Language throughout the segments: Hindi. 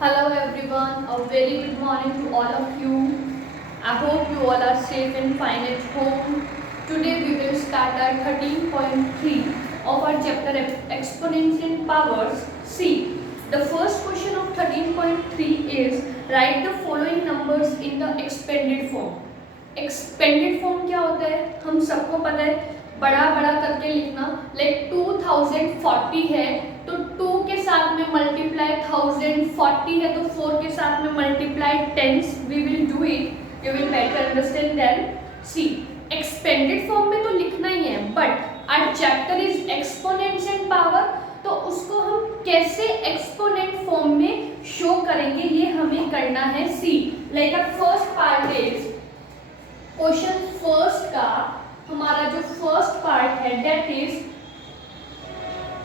Hello everyone, a very good morning to all of you. I hope you all are safe and fine at home. Today we will start our 13.3 of our chapter Exponential Powers. See, the first question of 13.3 is write the following numbers in the expanded form. Expanded form क्या होता है? हम सबको पता है, बड़ा बड़ा करके लिखना. लाइक 2040 है तो 2 के साथ में मल्टीप्लाई 1040 है तो 4 के साथ में multiply 10. We will do it, you will better understand then. See, expanded form में तो लिखना ही है, but our chapter is exponential power, तो उसको हम कैसे एक्सपोनेंट फॉर्म में शो करेंगे ये हमें करना है. See, like our first part is question first का हमारा जो फर्स्ट पार्ट है that is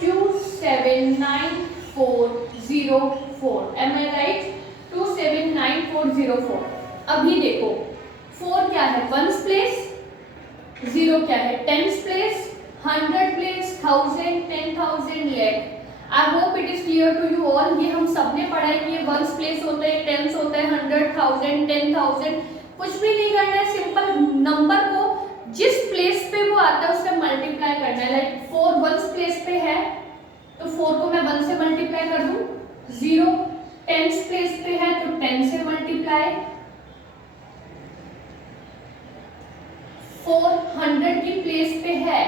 279,404. Am I right? 279,404. अभी देखो 4 क्या है? Ones place. 0 क्या है? Tens place. 100 place. 1000, 10,000, lakh. I hope it is clear to you all. ये हम सबने पढ़ा है कि ये वंस प्लेस होता है, टेंस होता है, 100, 1000, 10,000. कुछ भी नहीं करना है, सिंपल नंबर को जिस प्लेस पे वो आता है उससे मल्टीप्लाई करना है. लाइक 4 वंस प्लेस पे है तो 4 को मैं 1 से मल्टीप्लाई कर दूं. 0 टेंस प्लेस पे है तो 10 से मल्टीप्लाई. 4 100 की प्लेस पे है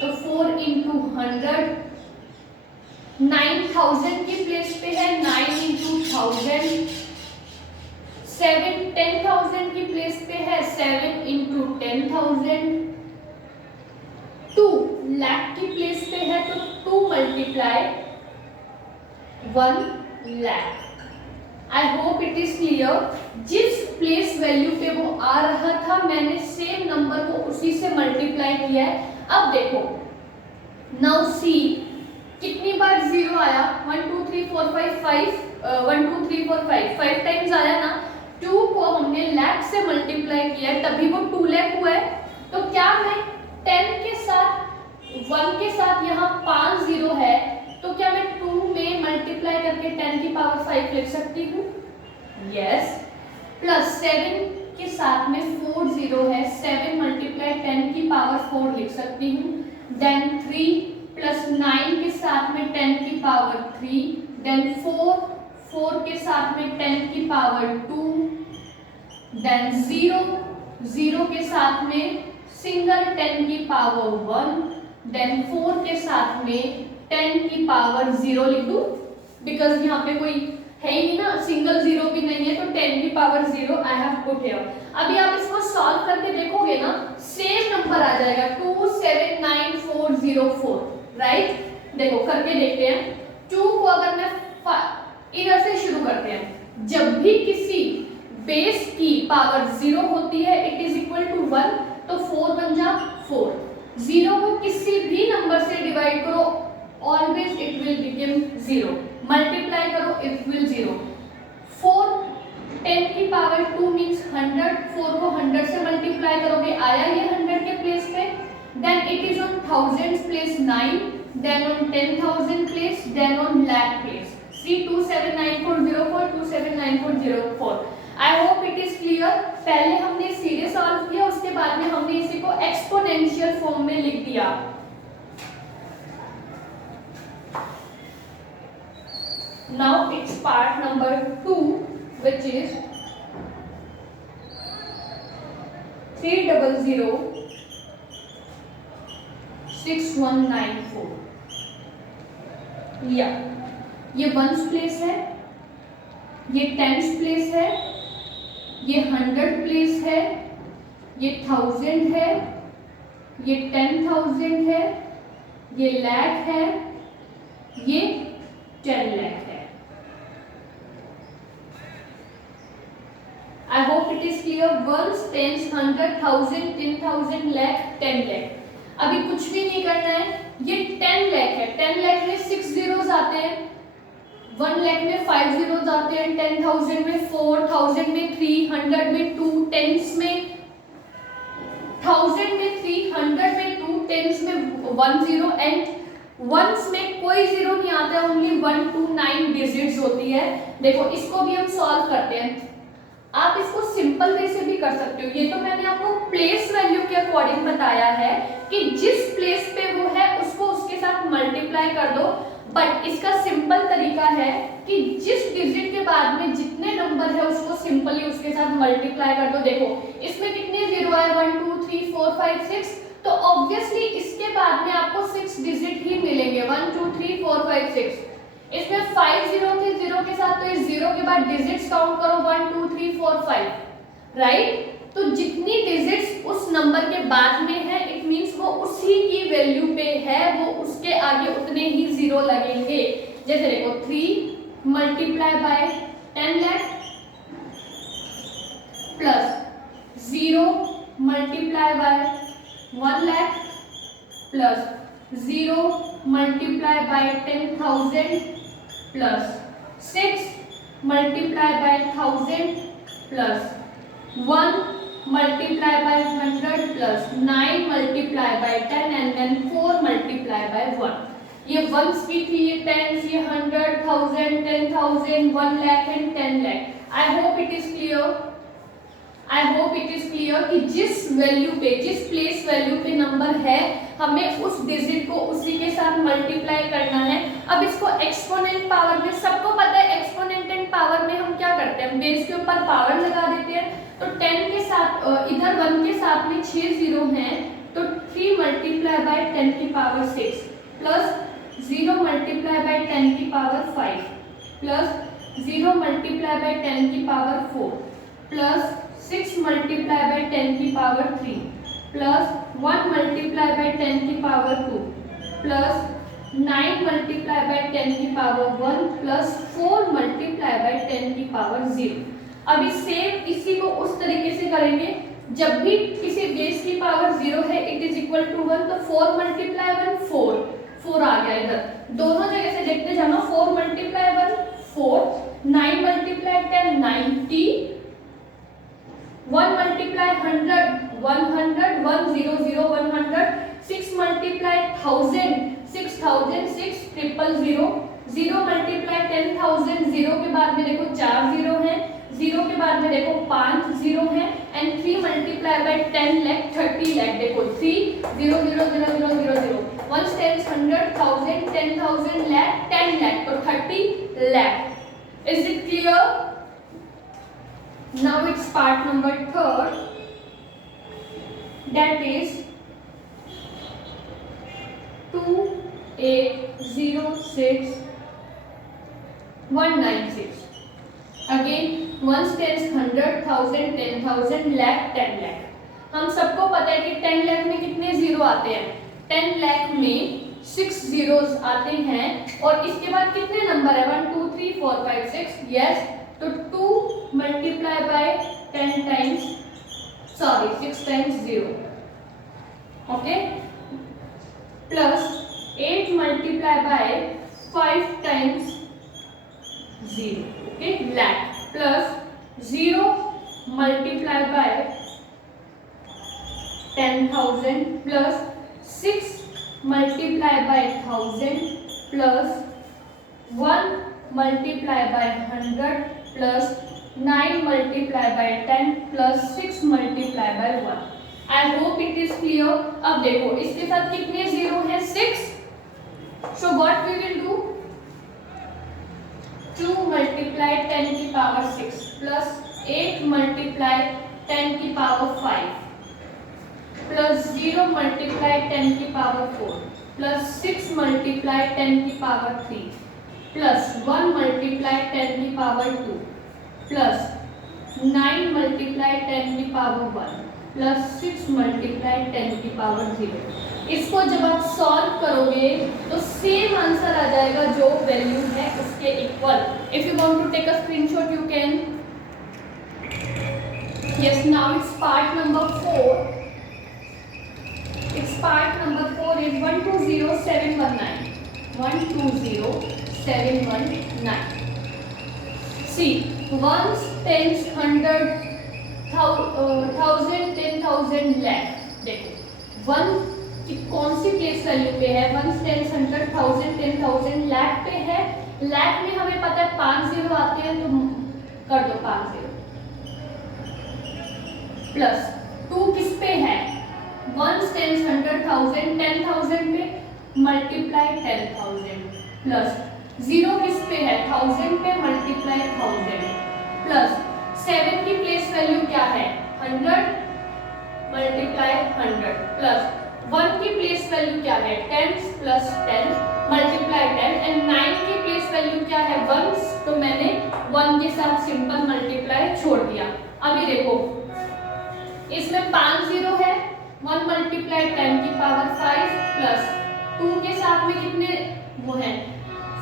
तो 4 इंटू 100. 9,000 की प्लेस पे है 9 इंटू 1000. 7 10,000 की प्लेस पे है 7 इंटू 10,000. 2 लाख की प्लेस पे है तो 2 multiply 1 lakh. I hope it is clear. जिस प्लेस वैल्यू पे वो आ रहा था मैंने सेम नंबर को उसी से मल्टीप्लाई किया है. अब देखो नाउ सी कितनी बार 0 आया? 1 2 3 4 5 5 1 2 3 4 5 टाइम्स आया ना. 2 को हमने लाख से मल्टीप्लाई किया है तभी वो 2 लाख हुआ है. तो क्या मैं 10 के साथ 1 के साथ यहाँ 5 0 है तो क्या मैं 2 में मल्टीप्लाई करके 10 की पावर 5 लिख सकती हूँ? यस. प्लस 7 के साथ में 4 0 है, 7 मल्टीप्लाई 10 की पावर 4 लिख सकती हूँ. देन 3 प्लस 9 के साथ में 10 की पावर 3. देन 4 के साथ में 10 की पावर 2. देन 0 के साथ में सिंगल 10 की पावर 1. देन 4 के साथ में 10 की पावर 0 लिख दूं बिकॉज यहाँ पे कोई है ही नहीं ना, सिंगल 0 भी नहीं है तो 10 की power 0 I have put here. अभी आप इसको सॉल्व करके देखोगे ना सेम नंबर आ जाएगा 279,404. राइट? देखो करके देखते हैं. 2 को अगर मैं इधर से शुरू करते हैं. जब भी किसी बेस की पावर 0 होती है इट इज इक्वल टू 1 तो 4 बन जा 4. 0 को किसी भी नंबर से डिवाइड करो always it will become 0. Multiply करो इट विल 0. 4 10 की पावर 2 मींस 100. 4 को 100 से मल्टीप्लाई करोगे आया ये 100 के प्लेस पे. Then it is on thousands place 9. Then on 10,000 place. Then on lakh place. 279,404 279,404. I hope it is clear. पहले हमने सीधे सॉल्व किया उसके बाद में हमने इसी को एक्सपोनेंशियल फॉर्म में लिख दिया. Now it's part number 2 which is 3006194. या ये वंस प्लेस है, ये टेंस प्लेस है, ये 100 प्लेस है, ये 1000 है, ये 10,000 है, ये लाख है, ये 10 लाख है. आई hope it is clear. Ones tens 100 1000 10,000 lakh 10 lakh. अभी कुछ भी नहीं करना है. ये 10 लाख है. 10 लाख में 6 zeros आते हैं, 1 लाख में 5 zeros आते हैं, 10,000 में 4, 1000 में 3, 100 में 2, टेंस में 1000 में 3, 100 में 2, टेंस में 1 0 एंड वंस में कोई जीरो नहीं आता, ओनली 1 to 9 डिजिट्स होती है। देखो इसको भी हम सॉल्व करते हैं। आप इसको सिंपल वे से भी कर सकते हो। ये तो मैंने आपको प्लेस वैल्यू के अकॉर्डिंग बताया है कि जिस प्लेस पे वो है उसको उसके साथ मल्टीप्लाई कर दो, बट इसका सिंपल तरीका है कि जिस डिजिट के बाद में जितने नंबर है उसको सिंपली उसके साथ मल्टीप्लाई कर दो। देखो इसमें कितने जीरो है, 1 2 3 4 5 6, तो ऑब्वियसली इसके बाद में आपको 6 डिजिट ही मिलेंगे, 1 2 3 4 5 6। इसमें 5 जीरो थे जीरो के साथ, तो इस जीरो के बाद डिजिट्स काउंट करो, 1 2 3 4 5, राइट। तो जितनी डिजिट्स उस नंबर के बाद में है, इट मींस वो उसी की वैल्यू पे है, वो उसके आगे उतने ही जीरो लगेंगे। जैसे देखो 3 multiply by 10 lakh plus 0 multiply by 1 lakh plus 0 multiply by 10,000 plus 6 multiply by 1000 plus 1 multiply by 100 plus 9 multiply by 10 and then 4 multiply by 1। ये वंस की थी, ये टेंस, ये 100, 1000, 10,000, 1 lakh and 10 lakh। I hope it is clear कि जिस वैल्यू पे, जिस प्लेस वैल्यू पे नंबर है, हमें उस डिजिट को उसी के साथ मल्टीप्लाई करना है। अब इसको एक्सपोनेंट पावर में, सबको पता है एक्सपोनेंट एंड पावर में हम क्या करते हैं, हम बेस के ऊपर पावर लगा देते हैं। तो 10 के साथ इधर 1 के साथ में 6 जीरो हैं, तो 3 मल्टीप्लाई बाय 10 की पावर 6 प्लस 0 मल्टीप्लाई बाय 10 की पावर 5 प्लस 0 मल्टीप्लाई बाय 10 की पावर 4 प्लस 6 मल्टीप्लाई बाय 10 की पावर 3 प्लस 1 मल्टीप्लाई बाय 10 की पावर 2 प्लस 9 मल्टीप्लाई बाय 10 की पावर 1 प्लस 4 मल्टीप्लाई बाय 10 की पावर 0। अभी सेम इसी को उस तरीके से करेंगे, जब भी किसी बेस की पावर 0 है इट इज इक्वल टू 1, तो 4 मल्टीप्लाई 1 4 आ गया इधर, दोनों जगह से देखते जाना। 4 multiply 1 4, 9 multiply 10 90, 1 multiply 100 100, 1 0 0 100, 6 multiply 1000 6000 6 000, 0 multiply 10,000, 0 के बाद में देखो 4 जीरो है, 0 के बाद में देखो 5 जीरो है, and 3 multiply by 10 lakh 30 lakh. देखो 3 0 0 0 0 0 0, 1 10 100 1000 10,000 लाख 10 लाख, तो 30 lakh. Is it clear? Now it's part number 3, that is 2806,196। Again 1 10 100 1000 10,000 lakh 10 lakh. हम सबको पता है कि 10 लाख में कितने जीरो आते हैं, 10 लाख में 6 जीरोस आते हैं, और इसके बाद कितने नंबर है, 1 2 3 4 5 6, यस। तो 2 multiply by 10 times, sorry 6 times 0, okay, plus 8 multiply by 5 times 0, okay, lakh, plus 0 multiply by 10,000 plus 6 multiply by 1000 plus 1 multiply by 100 plus 9 multiply by 10 plus 6 multiply by 1। I hope it is clear. अब देखो इसके साथ कितने जीरो हैं, 6, so what we will do, 2 multiply 10 की पावर 6 प्लस 8 मल्टीप्लाई 10 की पावर 5 प्लस 0 मल्टीप्लाई 10 की पावर 4 प्लस 6 मल्टीप्लाई 10 की पावर 3 प्लस 1 मल्टीप्लाई 10 की पावर 2 प्लस 9 मल्टीप्लाई 10 की पावर 1 प्लस 6 मल्टीप्लाई 10 की पावर 0। इसको जब आप सॉल्व करोगे तो सेम आंसर आ जाएगा जो वैल्यू है उसके equal. If you want to take a screenshot you can. Yes, now it's part number 4। It's part number 4 is 120719 120719। See, ones, tens, 100, 1000, 10,000 lakh। देखो 1 कि कौन सी प्लेस वैल्यू पे है, 1 10 100 1000 10,000 लाख पे है। लाख में हमें पता है 5 जीरो आते हैं, तो कर दो 5 जीरो प्लस 2 किस पे है, 1 10 100 1000 10,000 पे मल्टीप्लाई 10,000 प्लस 0 किस पे है, 1000 पे मल्टीप्लाई 1000 प्लस 7 की प्लेस वैल्यू क्या है, 100 मल्टीप्लाई 100 प्लस 1 की प्लेस वैल्यू क्या है, 10 प्लस 10 मल्टीप्लाई 10 एंड 9 की प्लेस वैल्यू क्या है, 1, तो मैंने 1 के साथ सिंपल मल्टीप्लाई छोड़ दिया। अभी देखो इसमें 5 जीरो है, 1 मल्टीप्लाई 10 की पावर 5 प्लस 2 के साथ में कितने वो है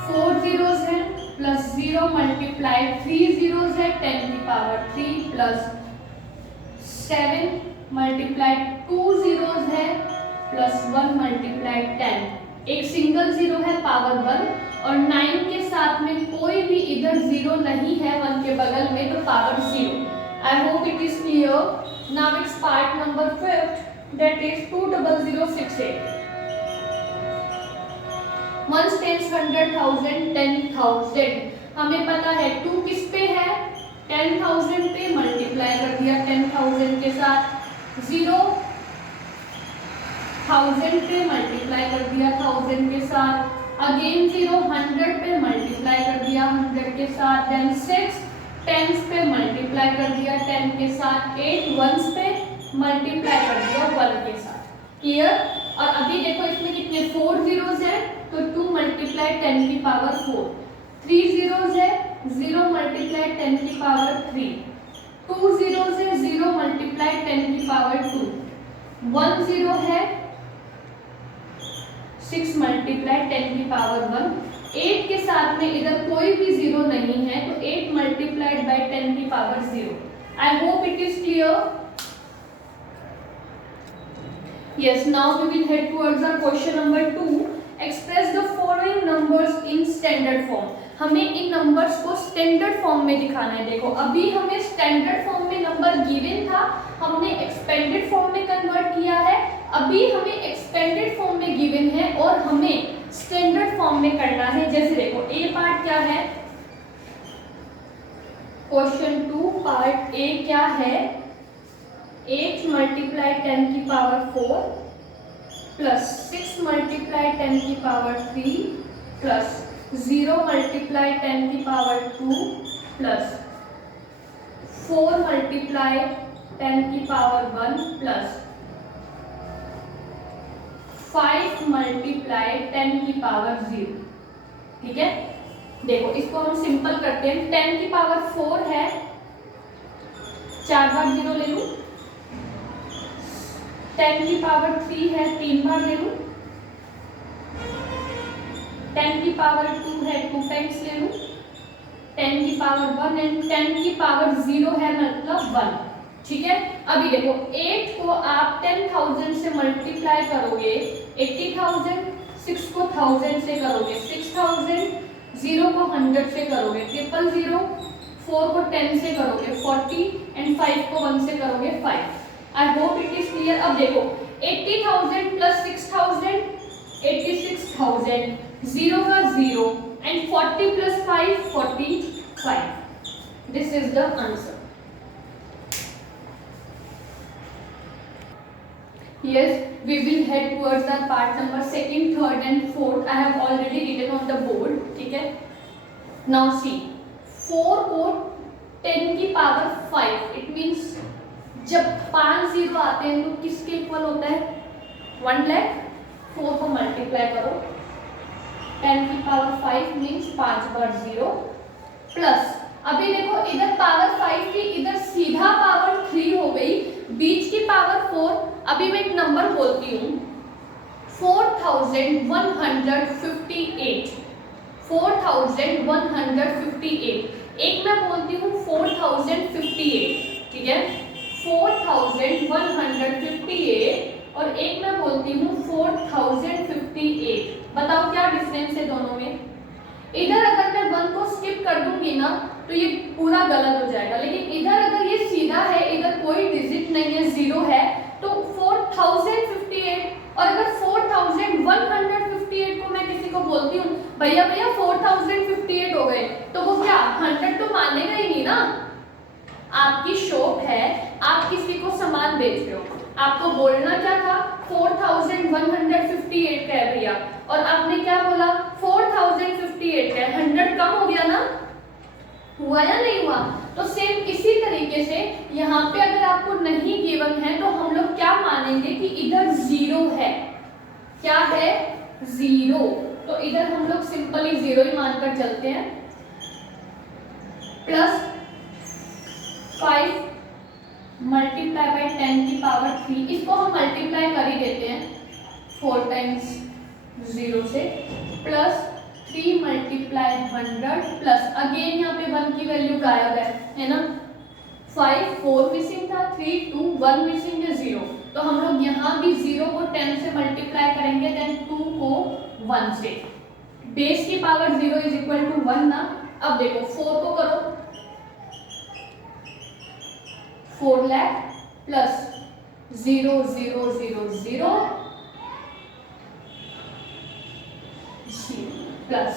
4 जीरोस है प्लस 0 मल्टीप्लाई 3 जीरोस है 10 की पावर 3 प्लस 7 मल्टीप्लाई 2 जीरोस है प्लस 1 मल्टीप्लाई 10, एक सिंगल जीरो है पावर 1 और 9 के साथ में कोई भी इधर जीरो नहीं है 1 के बगल में, तो power 0। I hope it is clear. Now it's part number 5, that is 20068. 1 10 100,000 10,000 हमें पता है 2 किस पे है, 10,000 पे मल्टीप्लाई कर दिया 10,000 के साथ, 0 1000 पे मल्टीप्लाई कर दिया 1000 के साथ, अगेन 0 100 पे मल्टीप्लाई कर दिया 100 के साथ, देन 6 10s पे मल्टीप्लाई कर दिया 10 के साथ, 8 1s पे मल्टीप्लाई कर दिया 1 के साथ। क्लियर। और अभी देखो इसमें कितने 4 जीरोस है, तो 2 मल्टीप्लाई 10 की पावर 4, 3 जीरोस है 0 मल्टीप्लाई 10 की पावर 3, 2 जीरोस है 0 मल्टीप्लाई 10 की पावर 2, 1 जीरो है 6 मल्टीप्लाई 10 की पावर 1, 8 के साथ में इधर कोई भी जीरो नहीं है, तो 8 मल्टीप्लाइड बाय 10 की power 0। I hope it is clear. Yes, now we will head towards our question number 2। Express the following numbers in standard form. हमें इन नंबर्स को स्टैंडर्ड फॉर्म में दिखाना है। देखो अभी हमें स्टैंडर्ड फॉर्म में नंबर गिवन था, हमने एक्सपेंडेड फॉर्म में कन्वर्ट किया है। अभी हमें एक्सपेंडेड फॉर्म में गिवन है और हमें स्टैंडर्ड फॉर्म में करना है। जैसे देखो ए पार्ट क्या है, क्वेश्चन 2 पार्ट ए क्या है, 8 मल्टीप्लाई 10 की पावर 4 प्लस 6 मल्टीप्लाई 10 की पावर 3 प्लस 0 मल्टीप्लाई 10 की पावर 2 प्लस 4 मल्टीप्लाई 10 की पावर 1 प्लस 5 मल्टीप्लाई 10 की पावर 0। ठीक है, देखो इसको हम सिंपल करते हैं। 10 की पावर 4 है, 4 बार 0 ले लूं, 10 की पावर 3 है, 3 बार ले लूं, 10 की पावर 2 है, 2 टाइम्स ले लूं, 10 की पावर 1 एंड 10 की पावर 0 है मतलब 1। ठीक है, अभी देखो 8 को आप 10,000 से मल्टीप्लाई करोगे 80,000, 6 को 1000 से करोगे 6000, 0 को 100 से करोगे 000, 4 को 10 से करोगे 40 एंड 5 को 1 से करोगे 5। आई होप इट इज क्लियर। अब देखो 80,000 प्लस 6,000 86,000, 0 का 0 and 40 plus 5 45। This is the answer. Yes, we will head towards the part number 2nd, 3rd and 4th. I have already written on the board. ठीक है, now see 4 को 10 की पावर 5, it means जब 5 जीरो आते हैं तो किसके इक्वल होता है, 1 लाख। 4 को मल्टीप्लाई करो 10 की पावर 5 मीन्स 5 बार 0 प्लस, अभी देखो इधर पावर 5 थी, इधर सीधा पावर 3 हो गई, बीच की पावर 4। अभी मैं एक नंबर बोलती हूँ 4158, 4158। एक मैं बोलती हूँ 4058, ठीक है, 4158 और एक मैं बोलती हूँ 4058। बताओ क्या डिफरेंस है दोनों में। इधर अगर मैं 1 को स्किप कर दूंगी ना तो ये पूरा गलत हो जाएगा, लेकिन इधर अगर ये सीधा है, इधर कोई डिजिट नहीं है, 0 है, तो 4058 और अगर 4158 को मैं किसी को बोलती हूँ भैया 4058 हो गए, तो वो क्या 100 तो मानेगा ही नहीं ना। आपकी शॉप है, आप किसी को सामान बेच रहे हो, आपको बोलना क्या था 4158 का है भैया, और आपने क्या बोला 4058 का है, 100 कम हो गया ना, हुआ या नहीं हुआ। तो सेम इसी तरीके से यहाँ पे अगर आपको नहीं गिवन है तो हम लोग क्या मानेंगे कि इधर जीरो है, क्या है जीरो, तो इधर हम लोग सिंपली जीरो ही मानकर चलते हैं। प्लस 5 मल्टीप्लाई बाय 10 की पावर 3, इसको हम मल्टीप्लाई कर ही देते हैं 4 टाइम्स 0 से, प्लस 3 मल्टीप्लाई 100 प्लस अगेन यहाँ पे 1 की वैल्यू गायब है ना, 5 4 मिसिंग था, 3 2 1 मिसिंग है 0, तो हम लोग यहाँ भी 0 को 10 से मल्टीप्लाई करेंगे, देन 2 को 1 से, बेस की पावर 0 इज इक्वल टू 1 ना। अब देखो 4 को करो, 4 lakh plus 0 0 0 0 plus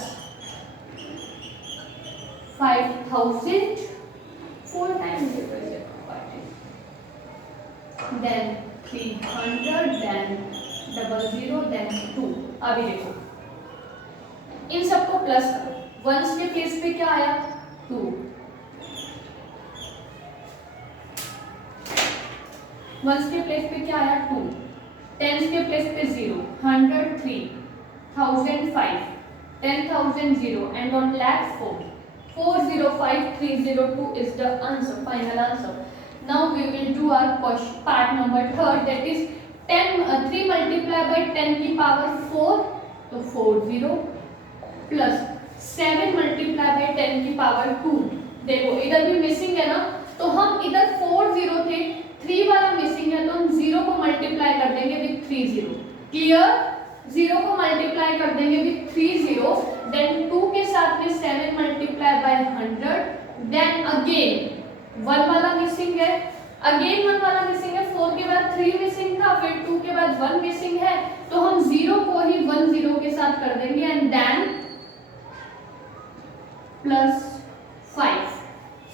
5000 4 times 0 then 300 then 00 then 2। अभी देखो इन सबको प्लस करो, वंस के प्लेस पे क्या आया 2, वंस के प्लेस पे क्या आया 2, टेंस के प्लेस पे 0, 100 3, 1000 5, 10,000 0 and on lakh 4, 405302 is the answer, final answer. Now we will do our question part number 3rd, that is 3 multiply by 10 की पावर 4 तो 40 प्लस 7 मल्टीप्लाई बाय 10 की पावर 2, देखो इधर भी मिसिंग है ना, तो हम इधर 4 0 थे, 3 वाला मिसिंग है, तो हम 0 को मल्टीप्लाई कर देंगे विथ 3 0, क्लियर, 0 को मल्टीप्लाई कर देंगे विथ 3 0, देन 2 के साथ में 7 मल्टीप्लाई बाय 100, देन अगेन 1 वाला मिसिंग है, अगेन 1 वाला मिसिंग है, 4 के बाद 3 मिसिंग था, फिर 2 के बाद 1 मिसिंग है, तो हम 0 को ही 1 0 के साथ कर देंगे, एंड देन प्लस 5,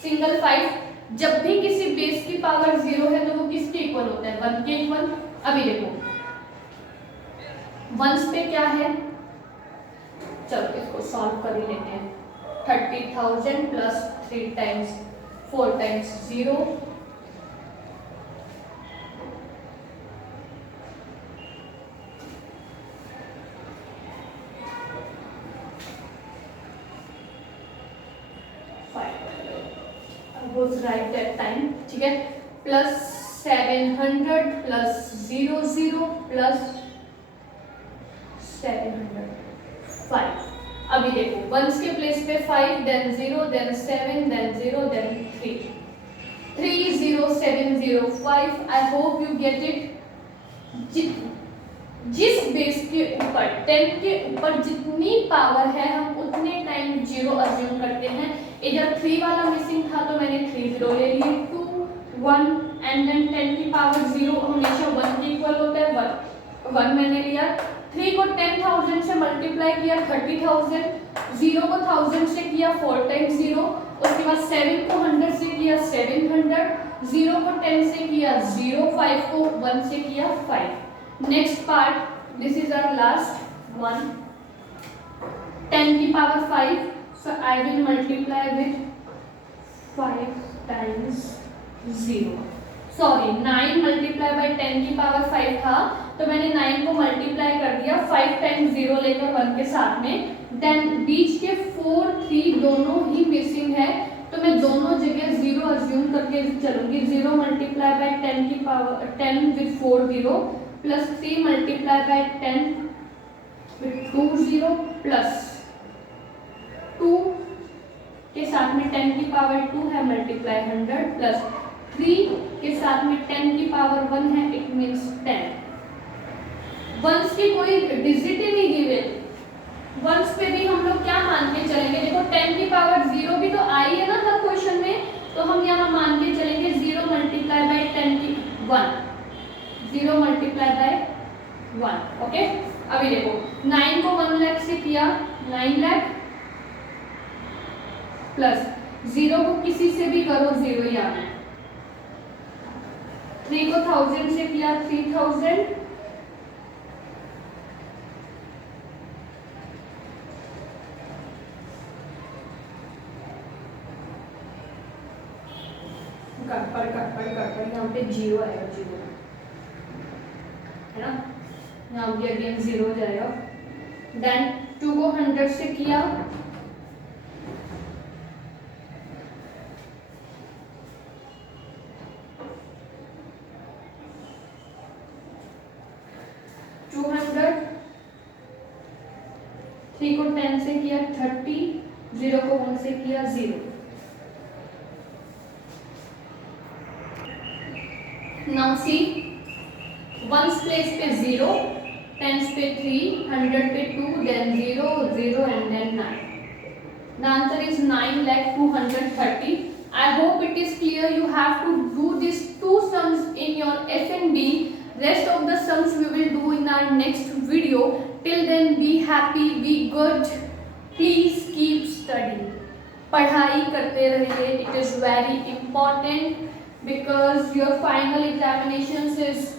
सिंगल 5, जब भी किसी बेस की पावर 0 है तो वो किसके इक्वल होता है 1 के इक्वल। अभी देखो वंस पे क्या है, चलो इसको सॉल्व कर ही लेते हैं, 30,000 plus 3 times 4 times 0 was right that time, ठीक है, प्लस 700 प्लस 0 0 प्लस 700 5। अभी देखो वंस के प्लेस पे 5 then 0 then 7 then 0 then 3, 30705। I hope you get it. जिस बेस के ऊपर 10 के ऊपर जितनी पावर है हम उतने टाइम 0 अज्यूम करते हैं। इधर 3 वाला मिसिंग था तो मैंने 3 0 ले लिए, 2 1 एंड देन 10 की पावर 0 हमेशा 1 के इक्वल होता है, 1 मैंने लिया, 3 को 10,000 से मल्टीप्लाई किया 30,000, 0 को 1000 से किया 4 टाइम्स 0, उसके बाद 7 को 100 से किया 700, 0 को 10 से किया 0, 5 को 1 से किया 5। Next part, this is our last one, 10 की power 5, so I will multiply with 5 times 0, sorry 9 multiply by 10 की पावर 5 था तो मैंने 9 को मल्टीप्लाई कर दिया 5 टाइम्स 0 लेकर 1 के साथ में, देन बीच के 4 3 दोनों ही मिसिंग है तो मैं दोनों जगह 0 अज्यूम करके चलूंगी, 0 मल्टीप्लाई बाय 10 की power 10 with 4 0 plus 3 multiply by 10 with 2 0 plus 2 के साथ में 10 की पावर 2 है मल्टीप्लाई 100 प्लस 3 के साथ में 10 की पावर 1 है, इट मींस 10। वंस की कोई डिजिट ही नहीं गिवन, वंस पे भी हम लोग क्या मान के चलेंगे, देखो 10 की पावर 0 भी तो आई है ना हर क्वेश्चन में, तो हम यहाँ मान के चलेंगे 0 मल्टीप्लाई बाय 10 की 1, 0 मल्टीप्लाई बाय 1. ओके, अभी देखो 9 को 1 लाख से किया 9 लाख प्लस 0 को किसी से भी करो 0 ही आना है। 3 को 1000 से किया 3000, यहाँ पे 0 आएगा 0 है ना, यहाँ भी अगेन 0 हो जाएगा। देन 2 को 100 से किया 200, 3 को 10 से किया 30, 0 को 1 से किया 0। नाउ सी, 1s प्लेस पे 0, 10s पे 3, 100 पे 2, then 0, 0 and then 9. The answer is 9,230,000. I hope it is clear. You have to do these two sums in your F&B. Rest of the sums we will do in our next video. Till then, be happy, be good. Please keep studying. पढ़ाई करते रहिए. It is very important because your final examinations is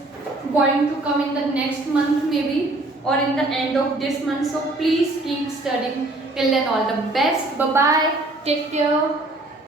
going to come in the next month maybe, or in the end of this month. So please keep studying. Till then, all the best. Bye bye. Take care.